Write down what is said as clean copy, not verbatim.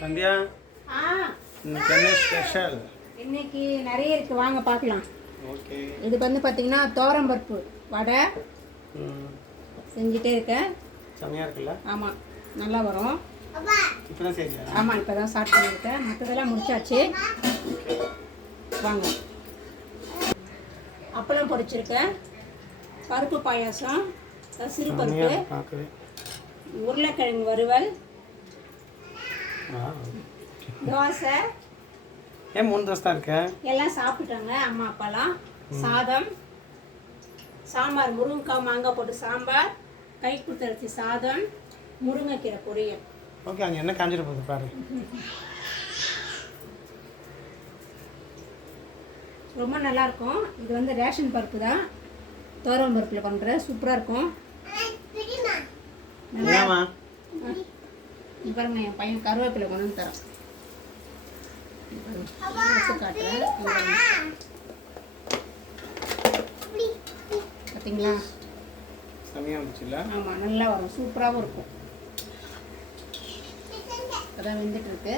சந்தியா, இன்னைக்கு என்ன ஸ்பெஷல்? இன்னைக்கு நிறைய இருக்கு, வாங்க பார்க்கலாம். ஓகே. இது வந்து பார்த்தீங்கன்னா தோரம்பருப்பு வடை செஞ்சுட்டே இருக்கேன். செமையா இருக்குல்ல? ஆமாம், நல்லா வரும். இப்போதான் செஞ்சா? ஆமாம், இப்போ தான் ஸ்டார்ட் பண்ணியிருக்கேன். மற்றதெல்லாம் முடிச்சாச்சு. வாங்க. அப்பளம் பொரிச்சிருக்கேன், பருப்பு பாயாசம், சிறு பருப்பு, உருளைக்கிழங்கு வறுவல், தோசை. ஏன் 3 தோசை தான் இருக்கு? எல்லாம் சாப்பிட்டாங்க அம்மா அப்பாலாம். சாதம், சாம்பார், முருங்கைக்காய் மாங்காய் போட்டு சாம்பார், கைக்குத்தரிசி சாதம், முருங்கைக்கீரை பொரியல். ஓகே, அங்கே என்ன காஞ்சிட்டு போகுது பாரு. ரொம்ப நல்லா இருக்கும். இது வந்து ரேஷன் பருப்பு தான், தோரம் பருப்பில் பண்ணுற, சூப்பராக இருக்கும். என்னம்மா? பாருங்க, என் பையன் கருவேப்பிலை கொண்டு வந்து தரேன். காட்டுறேன், பார்த்தீங்களா? செமையாக இருந்துச்சுல்ல? ஆமாம், நல்லா வரும், சூப்பராகவும் இருக்கும். அதான் வெந்துட்டு இருக்கு.